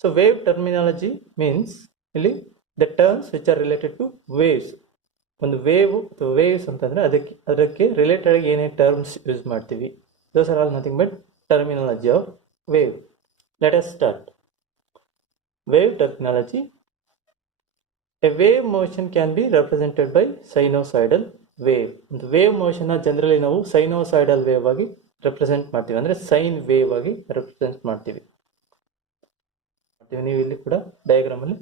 So wave terminology means ಇಲ್ಲಿ the terms which are related to waves. ಒಂದು waves ಅಂತಂದ್ರೆ ಅದಕ್ಕೆ ರಿಲೇಟೆಡ್ ಆಗಿ ಏನೇ ಟರ್ಮ್ಸ್ ಯೂಸ್ ಮಾಡ್ತೀವಿ. Those are all nothing but terminology of wave. Let us start. Wave terminology. A wave motion can be represented by sinusoidal wave. ಒಂದು wave motion generally ನಾವು sinusoidal wave ಆಗಿ represent ಮಾಡ್ತೀವಿ, ಅಂದ್ರೆ sine wave ಆಗಿ represent ಮಾಡ್ತೀವಿ. ನೀವು ಇಲ್ಲಿ ಕೂಡ ಡಯಾಗ್ರಾಮ್ ಅಲ್ಲಿ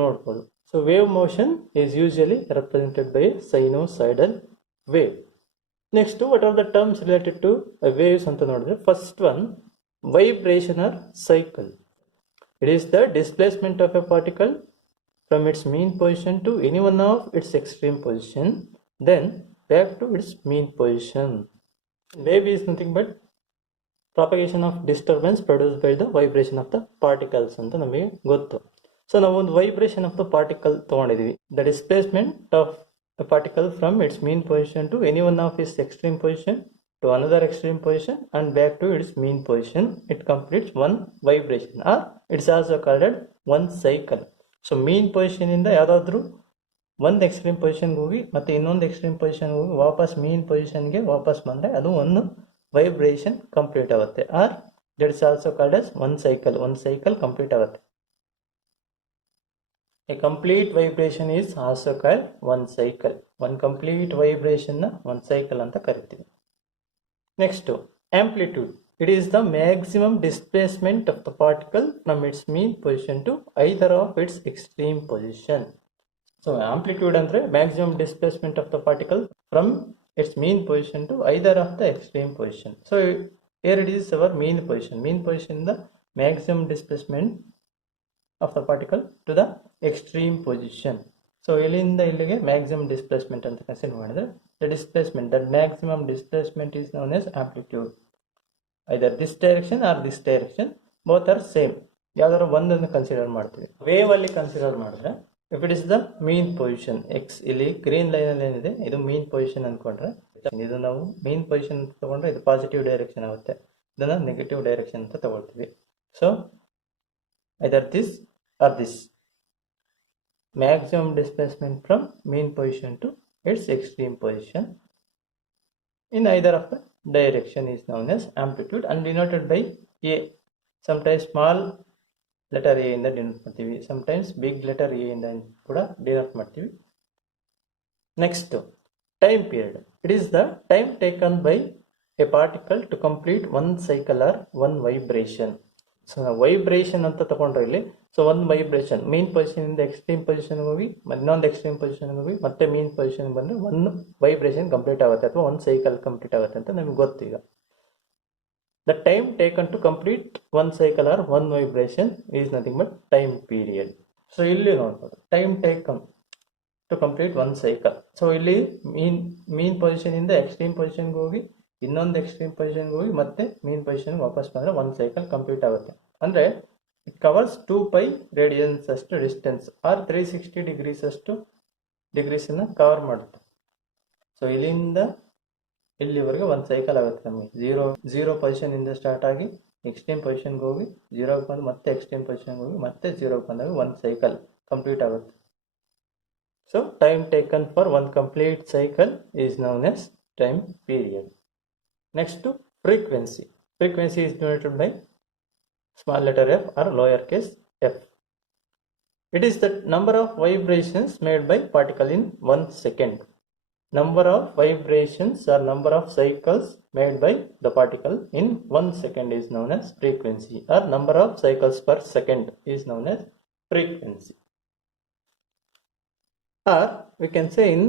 ನೋಡಬಹುದು. So wave motion is usually represented by sinusoidal wave. Next what are the terms related to waves ಅಂತ ನೋಡಿದ್ರೆ, first one vibration or cycle. It is the displacement of a particle from its mean position to any one of its extreme position, then back to its mean position. Wave is nothing but propagation of disturbance produced by the vibration of the particles ಅಂತ ನಮಗೆ ಗೊತ್ತು. So ನಾವು ಒಂದು vibration of the particle ತಗೊಂಡಿದ್ವಿ. The displacement of a particle from its mean position to any one of its extreme position to another extreme position and back to its mean position, it completes one vibration, or it's also called one cycle. So mean position ಇಂದ ಯಾವ್ದಾದ್ರು ಒಂದು extreme position ಹೋಗಿ ಮತ್ತೆ ಇನ್ನೊಂದು extreme position ಹೋಗಿ ವಾಪಸ್ ಮೀನ್ ಪೊಸಿಷನ್ಗೆ ವಾಪಸ್ ಬಂದ್ರೆ ಅದು ಒಂದು ವೈಬ್ರೇಷನ್ ಕಂಪ್ಲೀಟ್ ಆಗುತ್ತೆ, or that is also called as one cycle complete ಆಗುತ್ತೆ. A complete vibration is also called one cycle. One complete vibration na one cycle anta ಕರಿತೀವಿ. Next, amplitude. It is the maximum displacement of the particle from its mean position to either of its extreme position. So amplitude andre maximum displacement of the particle from its mean position to either of the extreme position. So here it is our mean position. Mean position the maximum displacement of the particle to the extreme position. So ಇಲ್ಲಿಂದ ಇಲ್ಲಿಗೆ maximum displacement ಅಂತ consider ಮಾಡಿದ್ರೆ, the displacement, that maximum displacement is known as amplitude. Either this direction or this direction, both are same. ಯಾವ್ದಾದ್ರು ಒಂದನ್ನು consider ಮಾಡ್ತೀವಿ. Wave ಅಲ್ಲಿ consider ಮಾಡಿದ್ರೆ, if it is the mean position x, ಇಲ್ಲಿ green line ಅಲ್ಲಿ ಏನಿದೆ ಇದು mean position ಅನ್ಕೊಂಡ್ರೆ, ಇದು ನಾವು mean position ಅಂತ ತಗೊಂಡ್ರೆ ಇದು ಪಾಸಿಟಿವ್ ಡೈರೆಕ್ಷನ್ ಆಗುತ್ತೆ, ಇದನ್ನ ನೆಗೆಟಿವ್ ಡೈರೆಕ್ಷನ್ ಅಂತ ತಗೊಳ್ತೀವಿ. So either this or this. Maximum displacement from mean position to its extreme position in either of the direction is known as amplitude and denoted by A. Sometimes small letter A ಇಂದ denote ಮಾಡ್ತೀವಿ, sometimes big letter A ಇಂದ ಕೂಡ denote ಮಾಡ್ತೀವಿ. Next, time period. It is the time taken by a particle to complete one cycle or one vibration. So vibration ಅಂತ ತಗೊಂಡ್ರೆ ಇಲ್ಲಿ, so ಒಂದು vibration ಮೀನ್ position ಇಂದ ಎಕ್ಸ್ಟ್ರೀಮ್ ಪೊಸಿಷನ್ ಹೋಗಿ ಇನ್ನೊಂದು ಎಕ್ಸ್ಟ್ರೀಮ್ ಪೊಸಿಷನ್ ಹೋಗಿ ಮತ್ತೆ ಮೀನ್ ಪೊಸಿಷನ್ ಬಂದ್ರೆ ಒಂದು ವೈಬ್ರೇಷನ್ ಕಂಪ್ಲೀಟ್ ಆಗುತ್ತೆ ಅಥವಾ ಒಂದು ಸೈಕಲ್ ಕಂಪ್ಲೀಟ್ ಆಗುತ್ತೆ ಅಂತ ನಮ್ಗೆ ಗೊತ್ತೀಗ. The time taken to complete one cycle or one vibration is nothing but time period. So ಇಲ್ಲಿ ನೋಡ್ಬೋದು time taken to complete one cycle. So ಇಲ್ಲಿ ಮೀನ್ ಪೊಸಿಷನ್ ಇಂದ ಎಕ್ಸ್ಟ್ರೀಮ್ ಪೊಸಿಷನ್ಗೆ ಹೋಗಿ ಇನ್ನೊಂದು ಎಕ್ಸ್ಟ್ರೀಮ್ ಪೊಸಿಷನ್ಗೆ ಹೋಗಿ ಮತ್ತೆ ಮೀನ್ ಪೊಸಿಷನ್ ವಾಪಸ್ ಬಂದ್ರೆ ಒಂದು ಸೈಕಲ್ ಕಂಪ್ಲೀಟ್ ಆಗುತ್ತೆ. ಅಂದ್ರೆ ಇಟ್ ಕವರ್ಸ್ 2π ರೇಡಿಯನ್ಸ್ ಅಷ್ಟು ಡಿಸ್ಟೆನ್ಸ್ ಆರ್ 360 ಡಿಗ್ರೀಸ್ ಅಷ್ಟು ಡಿಗ್ರೀಸ್ ಅನ್ನ ಕವರ್ ಮಾಡುತ್ತೆ. ಸೊ ಇಲ್ಲಿಂದ ಇಲ್ಲಿವರೆಗೆ ಒಂದು ಸೈಕಲ್ ಆಗುತ್ತೆ ನಮಗೆ. ಝೀರೋ ಪೊಸಿಷನ್ ಇಂದ ಸ್ಟಾರ್ಟ್ ಆಗಿ ಎಕ್ಸ್ಟ್ರೀಮ್ ಪೊಸಿಷನ್ಗೆ ಹೋಗಿ ಝೀರೋಗೆ ಬಂದು ಮತ್ತೆ ಎಕ್ಸ್ಟ್ರೀಮ್ ಪೊಸಿಷನ್ಗೆ ಹೋಗಿ ಮತ್ತೆ ಝೀರೋಗೆ ಬಂದಾಗ ಒಂದು ಸೈಕಲ್ ಕಂಪ್ಲೀಟ್ ಆಗುತ್ತೆ. So time taken for one complete cycle is known as time period. Next to frequency. Frequency is denoted by small letter f or lowercase f. It is the number of vibrations made by particle in 1 second. Number of vibrations or number of cycles made by the particle in 1 second is known as frequency, or number of cycles per second is known as frequency. Or we can say in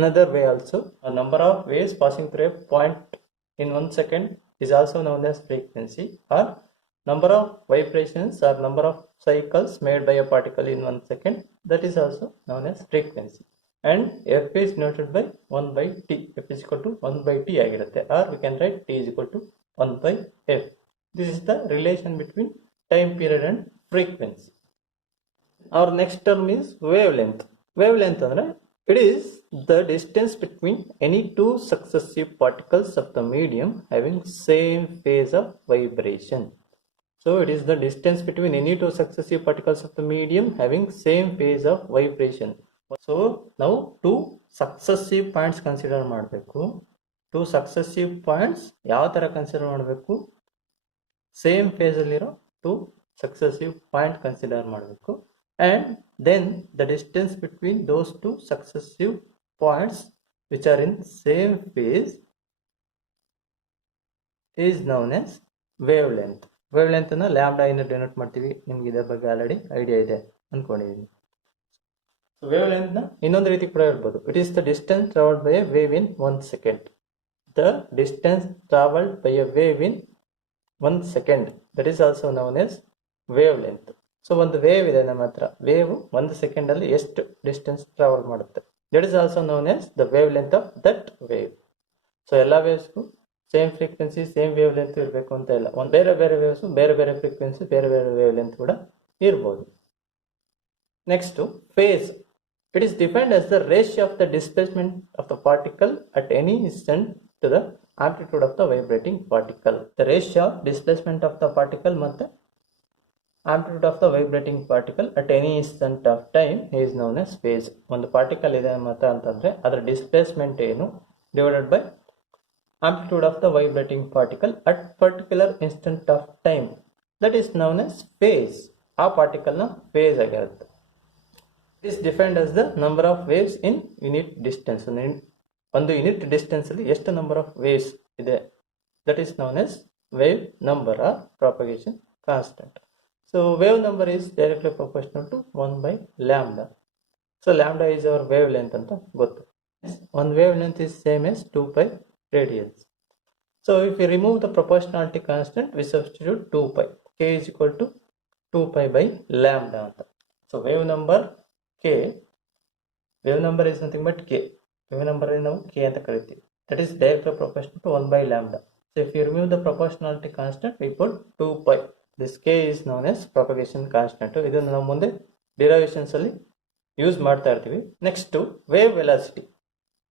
another way also, a number of waves passing through a point in 1 second is also known as frequency, or number of vibrations or number of cycles made by a particle in 1 second, that is also known as frequency. And f is denoted by 1 by t. F is equal to 1 by t ಆಗಿರುತ್ತೆ, or we can write t is equal to 1 by f. This is the relation between time period and frequency. Our next term is wavelength. Wavelength ಅಂದ್ರೆ it is the distance between any two successive particles of the medium having same phase of vibration. So it is the distance between any two successive particles of the medium having same phase of vibration. So now two successive points consider ಮಾಡಬೇಕು. Two successive points ಯಾವ ತರ consider ಮಾಡಬೇಕು? Same face ಅಲ್ಲಿರೋ two successive point consider ಮಾಡಬೇಕು. And then the distance between those two successive points which are in same phase is known as wavelength. Wavelength ಅನ್ನ lambda ಇಂದ denote ಮಾಡ್ತೀವಿ. ನಿಮ್ಗೆ ಇದರ ಬಗ್ಗೆ ಆಲ್ರೆಡಿ ಐಡಿಯಾ ಇದೆ ಅನ್ಕೊಂಡಿದ್ದೀನಿ. ವೇವ್ಲೆಂತ್ ನ ಇನ್ನೊಂದು ರೀತಿ ಕೂಡ ಹೇಳ್ಬೋದು. It is the distance travelled by a wave in 1 second. The distance travelled by a wave in 1 second, that is also known as wavelength. So ಒಂದು ವೇವ್ ಇದೆ ನಮ್ಮ ಹತ್ರ, ವೇವ್ 1 ಸೆಕೆಂಡ್ ಅಲ್ಲಿ ಎಷ್ಟು ಡಿಸ್ಟೆನ್ಸ್ ಟ್ರಾವೆಲ್ ಮಾಡುತ್ತೆ, that is also known as the wavelength of that wave. So ಎಲ್ಲ ವೇವ್ಸ್ಗೂ same frequency same wavelength ಇರಬೇಕು ಅಂತ ಇಲ್ಲ. ಒಂದು ಬೇರೆ ಬೇರೆ ವೇವ್ಸ್ ಬೇರೆ ಬೇರೆ ಫ್ರೀಕ್ವೆನ್ಸಿ ಬೇರೆ ಬೇರೆ ವೇವ್ ಲೆಂತ್ ಕೂಡ ಇರ್ಬೋದು. Next phase. It is defined as the ratio of the displacement of the particle at any instant to the amplitude of the vibrating particle. The ratio of displacement of the particle ಮತ್ತು amplitude of the vibrating particle at any instant of time is known as phase. ಒಂದು particle ಇದೆ ಅಂತಂದ್ರೆ ಅದರ displacement ಏನು divided by amplitude of the vibrating particle at particular instant of time, that is known as phase. ಆ particle ನ face ಆಗಿರುತ್ತೆ. It is defined as the number of waves in unit distance. ಒಂದು unit distance ಅಲ್ಲಿ ಎಷ್ಟು number of waves ಇದೆ, that is known as wave number or propagation constant. So wave number is directly proportional to 1/λ. So lambda is our wavelength ಅಂತ ಗೊತ್ತು. One wavelength is same as 2π radians. So if we remove the proportionality constant, we substitute 2π. K is equal to 2π/λ. So wave number K, wave number is nothing but K. Wave number is now K ಅಂತ ಕರಿತೀವಿ. That is directly proportional to 1/λ. So if you remove the proportionality constant, we put 2π. This K is known as propagation constant. ಇದನ್ನು ನಾವು ಮುಂದೆ derivations ಅಲ್ಲಿ use ಮಾಡ್ತಾ ಇರ್ತೀವಿ. Next wave velocity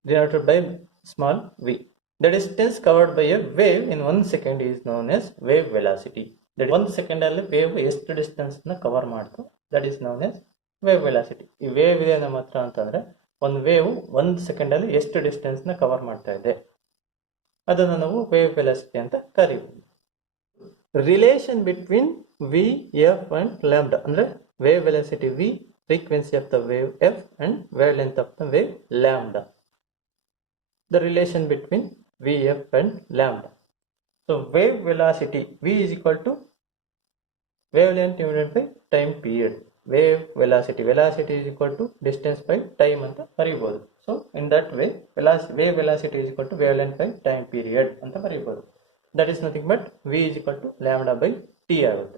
denoted by small v. The distance covered by a wave in 1 second is known as wave velocity. That 1 second ಅಲ್ಲಿ wave ಎಷ್ಟು distance ನ cover ಮಾಡ್ತು, that is known as wave velocity. ಈ wave ಇದೆ ನಮ್ಮ ಹತ್ರ ಅಂತಂದ್ರೆ ಒಂದು ವೇವ್ 1 ಸೆಕೆಂಡ್ ಅಲ್ಲಿ ಎಷ್ಟು ಡಿಸ್ಟೆನ್ಸ್ ನ ಕವರ್ ಮಾಡ್ತಾ ಇದೆ, ಅದನ್ನು ನಾವು ವೇವ್ ವೆಲಾಸಿಟಿ ಅಂತ ಕರೀತೀವಿ. Relation between V, F and lambda ಅಂದ್ರೆ wave velocity V, frequency of the wave f and wavelength of the wave lambda. The relation between vf and lambda. So wave velocity v is equal to wavelength divided by time period. Wave velocity is equal to distance by time anta baribodu. So in that way wave velocity is equal to wavelength by time period anta baribodu. That is nothing but v is equal to lambda by t agutte.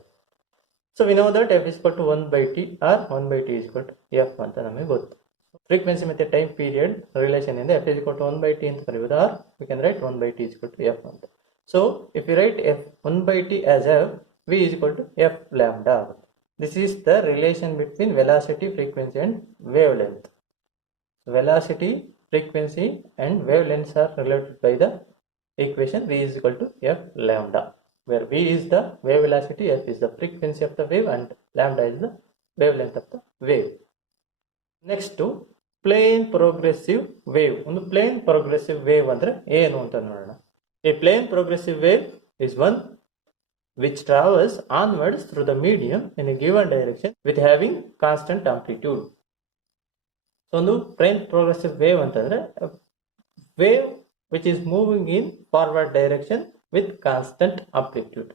So we know that f is equal to 1/t or 1/t is equal to f ಅಂತ ನಮಗೆ ಗೊತ್ತು. Frequency ಮತ್ತೆ time period relation ಇಂದ f is equal to 1/t ಅಂತ ಬರೆಯಬಹುದು, or we can write 1/t is equal to f ಅಂತ. So if we write f 1/t as f, v is equal to f lambda. This is the relation between velocity, frequency and wavelength. Velocity, frequency and wavelengths are related by the equation v is equal to f lambda, where v is the wave velocity, f is the frequency of the wave, and lambda is the wavelength of the wave. Next to plane progressive wave. ಒಂದು plane progressive wave ಅಂದ್ರೆ ಏನು ಅಂತ ನೋಡೋಣ. A plane progressive wave is one which travels onwards through the medium in a given direction with having constant amplitude. So ಒಂದು plane progressive wave ಅಂತಂದ್ರೆ wave which is moving in forward direction with constant amplitude.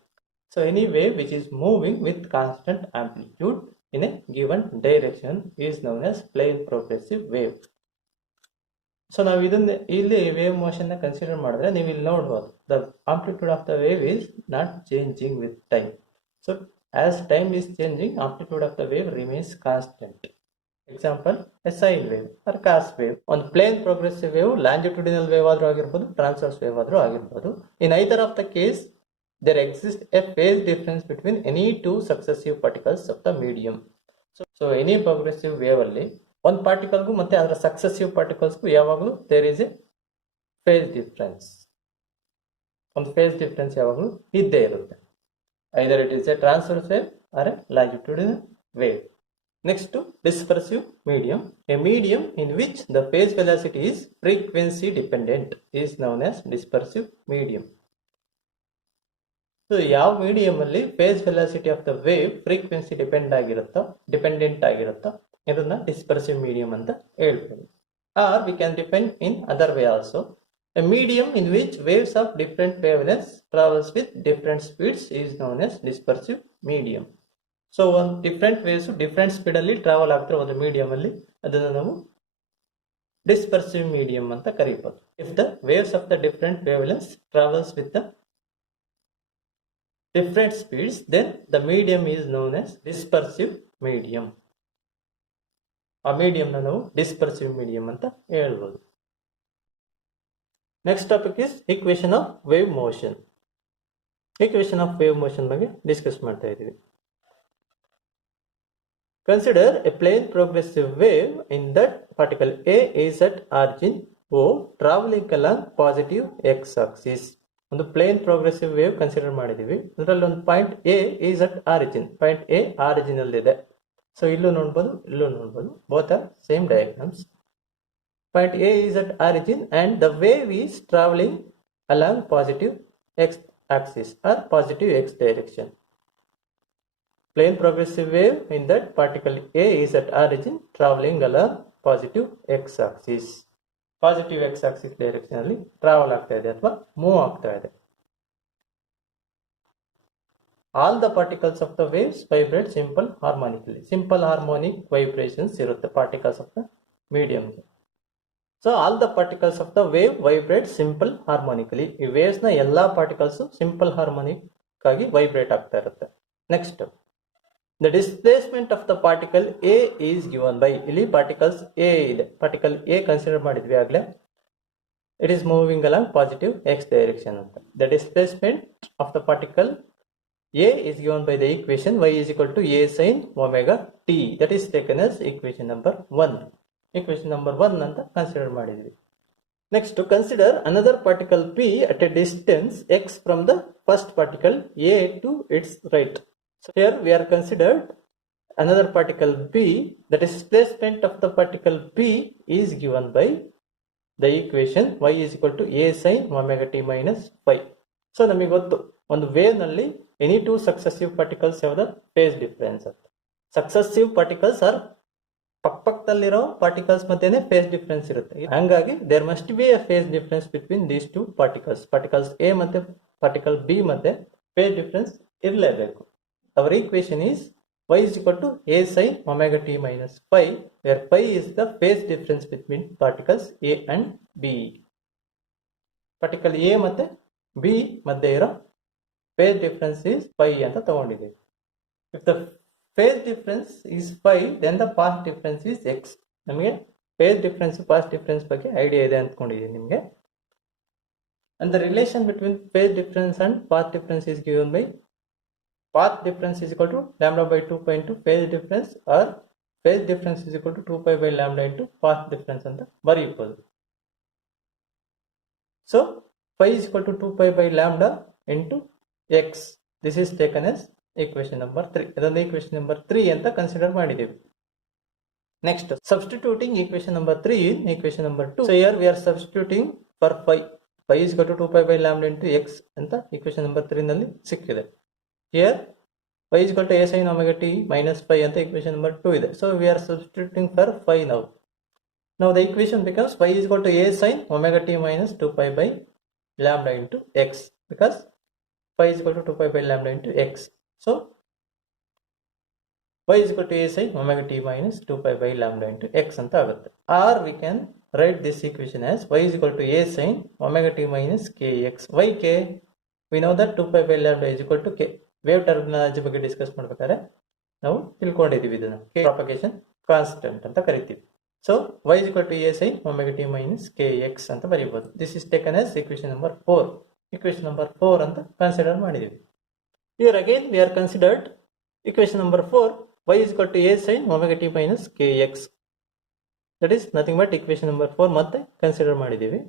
So any wave which is moving with constant amplitude in a given direction is known as plane progressive wave. So ನಾವು ಇದನ್ನ ಇಲ್ಲಿ wave motion ನ consider ಮಾಡಿದ್ರೆ ನೀವು ಇಲ್ಲಿ ನೋಡಬಹುದು, the amplitude of the wave is not changing with time. So as time is changing, amplitude of the wave remains constant. Example, a sine wave or cos wave. On plane progressive wave, longitudinal wave ಆದ್ರೂ ಆಗಿರಬಹುದು, transverse wave ಆದ್ರೂ ಆಗಿರಬಹುದು. In either of the case, there exists a phase difference between any two successive particles of the medium. So any progressive wave ಅಲ್ಲಿ ಒಂದು ಪಾರ್ಟಿಕಲ್ಗೂ ಮತ್ತೆ ಅದರ successive ಪಾರ್ಟಿಕಲ್ಸ್ಗೂ ಯಾವಾಗಲೂ there is a phase difference. ಒಂದು phase difference ಯಾವಾಗಲೂ ಇದ್ದೇ ಇರುತ್ತೆ. Either it is a transverse wave or a longitudinal wave. Next to dispersive medium. A medium in which the phase velocity is frequency dependent is known as dispersive medium. So ಯಾವ medium ಅಲ್ಲಿ phase velocity of the wave frequency dependent ಆಗಿರುತ್ತೋ ಇದನ್ನ dispersive medium ಅಂತ ಹೇಳ್ಬೋದು. Or we can define in other way also. A medium in which waves of different wavelengths travels with different speeds is known as dispersive medium. So one different waves different speed ಅಲ್ಲಿ travel ಆಗ್ತಿರೋ ಒಂದು medium ಅಲ್ಲಿ ಅದನ್ನು ನಾವು dispersive medium ಅಂತ ಕರೀಬಹುದು. If the waves of the different wavelengths travels with the different speeds, then the medium is known as dispersive medium. ಆ medium ನಾವು dispersive medium ಅಂತ ಹೇಳ್ಬೋದು. Next topic is equation of wave motion. Equation of wave motion ಬಗ್ಗೆ discuss ಮಾಡ್ತಾ ಇದ್ದೀವಿ. Consider a plane progressive wave in that particle A is at origin O traveling along positive x-axis. ಒಂದು plane progressive wave consider ಮಾಡಿದೀವಿ. ಅದರಲ್ಲಿ ಒಂದು point A is at origin. Point A origin ಅಲ್ಲಿ ಇದೆ. So ಇಲ್ಲೂ ನೋಡ್ಬೋದು both are same diagrams. Point A is at origin and the wave is traveling along positive x axis or positive x direction. Plane progressive wave in that particle A is at origin traveling along positive x axis. Positive x axis direction ಅಲ್ಲಿ travel ಆಗ್ತಾ ಇದೆ ಅಥವಾ move ಆಗ್ತಾ ಇದೆ. All the particles of the waves vibrate simple harmonically. Simple harmonic vibrations ಇರುತ್ತೆ particles of the medium. So all the particles of the wave vibrate simple harmonically. ಈ waves ನ ಎಲ್ಲಾ particles simple harmonic ಆಗಿ vibrate ಆಗ್ತಾ ಇರುತ್ತೆ. Next, the displacement of the particle A is given by, ಇಲ್ಲಿ particles A ಇದೆ. particle A consider ಮಾಡಿದ್ವಿ ಆಗ್ಲೇ. It is moving along positive x direction ಅಂತ. The displacement of the particle A is given by the equation y is equal to a sin omega t. That is taken as equation number 1. Equation number 1 ಅಂತ consider ಮಾಡಿದ್ವಿ. Next, to consider another particle P at a distance x from the first particle A to its right. So here we are considered another particle P. The displacement of the particle P is given by the equation y is equal to a sin omega t minus phi. So ನಮಗೆ ಗೊತ್ತು ಒಂದು wave ನಲ್ಲಿ any two successive particles have the phase difference. Successive particles are ಪಕ್ಕದಲ್ಲಿರೋ particles ಮಧ್ಯೆನೇ phase difference ಇರುತ್ತೆ. ಹಂಗಾಗಿ there must be a phase difference between these two particles A ಮತ್ತೆ particle B ಮಧ್ಯೆ ಫೇಸ್ ಡಿಫರೆನ್ಸ್ ಇರಲೇಬೇಕು. Our equation is y is equal to a sin omega t minus phi, where phi is the phase difference between particles A and B. Particle A ಮತ್ತೆ B ಮಧ್ಯೆ ಇರೋ phase difference is phi ಅಂತ ತಗೊಂಡಿದ್ದೀವಿ. If the phase difference is phi, then the path difference is x. ನಮಗೆ phase difference path difference ಬಗ್ಗೆ idea ಇದೆ ಅಂದ್ಕೊಂಡಿದ್ದೀನಿ ನಿಮಗೆ. And the relation between phase difference and path difference is given by path difference is equal to lambda by 2 pi into phase difference, or phase difference is equal to 2 pi by lambda into path difference ಅಂತ ಬರೆಯಬಹುದು. So phi is equal to 2 pi by lambda into x. This is taken as equation number 3. ಇದನ್ನು equation number 3 ಅಂತ consider ಮಾಡಿದ್ದೀವಿ. Next, substituting equation number 3 in equation number 2. So here we are substituting for phi. Phi is equal to 2 pi by lambda into x ಅಂತ equation number 3 ನಲ್ಲಿ ಸಿಕ್ಕಿದೆ. Here phi is equal to a sin omega t minus phi ಅಂತ equation number 2 ಇದೆ. So we are substituting for phi now. Now the equation becomes phi is equal to a sin omega t minus 2 pi by lambda into x, because phi is equal to 2 pi by lambda into x. So y is equal to a sin omega t minus 2 pi by lambda into x ಅಂತ ಆಗುತ್ತೆ. Or we can write this equation as y is equal to a sin omega t minus kx. Why k? We know that 2 pi by lambda is equal to k. Wave terminology ಬಗ್ಗೆ discuss ಮಾಡ್ಬೇಕಾದ್ರೆ ನಾವು ತಿಳ್ಕೊಂಡಿದ್ದೀವಿ ಇದನ್ನ. k propagation constant ಅಂತ ಕರಿತೀವಿ. So y is equal to a sin omega t minus kx ಅಂತ ಬರೀಬಹುದು. This is taken as equation number 4. Equation number 4 ಅಂತ consider ಮಾಡಿದ್ದೀವಿ. Here again we are considered equation number 4, y is equal to a sin omega t minus kx. That is nothing but equation number 4 ಮತ್ತೆ consider ಮಾಡಿದ್ದೀವಿ.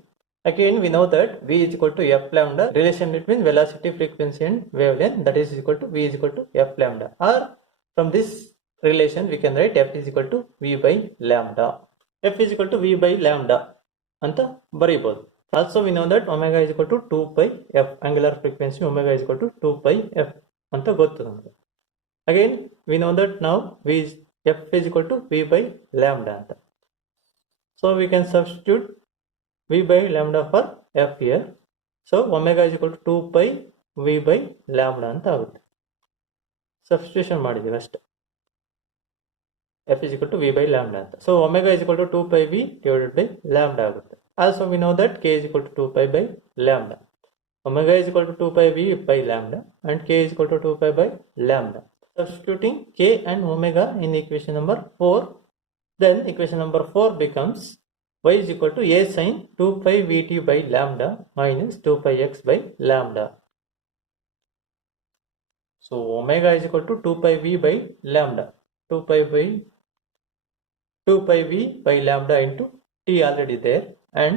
Again, we know that v is equal to f lambda, relation between velocity, frequency and wavelength, that is equal to v is equal to f lambda. Or from this relation we can write f is equal to v by lambda. F is equal to v by lambda anta ಬರೀಬಹುದು. Also we know that omega is equal to 2 pi f, angular frequency omega is equal to 2 pi f anta ಗೊತ್ತು ನಮಗೆ. Again we know that now f is equal to v by lambda anta. So we can substitute v by lambda for f here. So omega is equal to 2 pi v by lambda ಅಂತ ಆಗುತ್ತೆ. Substitution ಮಾಡಿದ್ದೀವಿ ಅಷ್ಟೇ. f is equal to v by lambda ಅಂತ. So omega is equal to 2 pi v divided by lambda ಆಗುತ್ತೆ. Also we know that k is equal to 2 pi by lambda. Omega is equal to 2 pi v by lambda and k is equal to 2 pi by lambda. Substituting k and omega in equation number 4, then equation number 4 becomes y is equal to a sin 2 pi vt by lambda minus 2 pi x by lambda. So omega is equal to 2 pi v by lambda, 2 pi v by lambda into t already there, and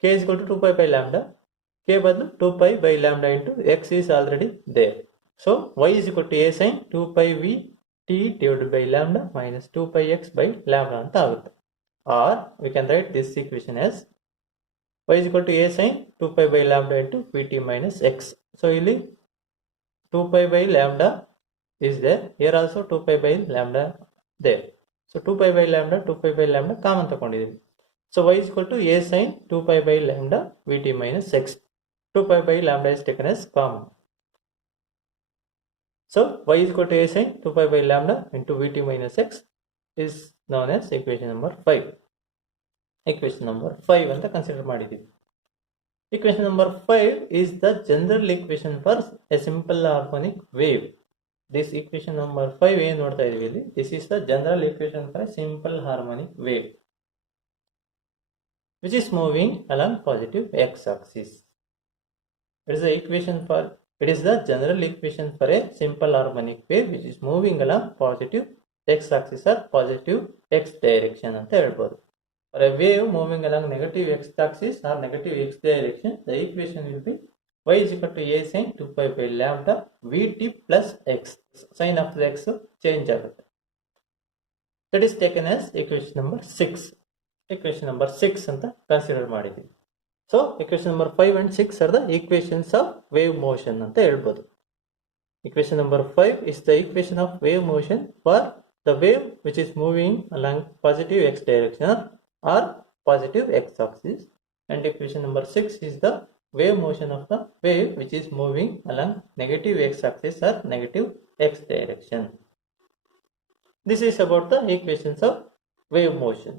k is equal to 2 pi by lambda, k ಬದಲು 2 pi by lambda into x is already there. So y is equal to a sin 2 pi v t divided by lambda minus 2 pi x by lambda ಅಂತ ಆಗುತ್ತೆ. Or we can write this equation as y is equal to a sin 2 pi by lambda into vt minus x. So ಇಲ್ಲಿ 2 pi by lambda is there, here also 2 pi by lambda there. So 2 pi by lambda common ತಗೊಂಡಿದ್ದೀವಿ. So y is equal to a sin 2 pi by lambda vt minus x. 2 pi by lambda is taken as common. So y is equal to a sin 2 pi by lambda into vt minus x is known as equation number 5. Equation number 5 ಅಂತ consider ಮಾಡಿದ್ದೀವಿ. Equation number 5 is the general equation for a simple harmonic wave. This equation number 5 ಏನು ನೋಡ್ತಾ ಇದೀವಿ ಇಲ್ಲಿ, this is the general equation for a simple harmonic wave which is moving along positive x axis. It is the general equation for a simple harmonic wave which is moving along positive x axis or positive x direction ಅಂತ ಹೇಳ್ಬೋದು. For a wave moving along negative x axis or negative x direction, the equation will be y is equal to a sin 2 pi by lambda vt plus x. Sign of the x change ಆಗುತ್ತೆ. That is taken as equation number 6. Equation number 6 ಅಂತ consider ಮಾಡಿದ್ದೀವಿ. So equation number 5 and 6 are the equations of wave motion ಅಂತ ಹೇಳ್ಬೋದು. Equation number 5 is the equation of wave motion for the wave which is moving along positive x direction or positive x axis, and equation number 6 is the wave motion of the wave which is moving along negative x axis or negative x direction. This is about the equations of wave motion.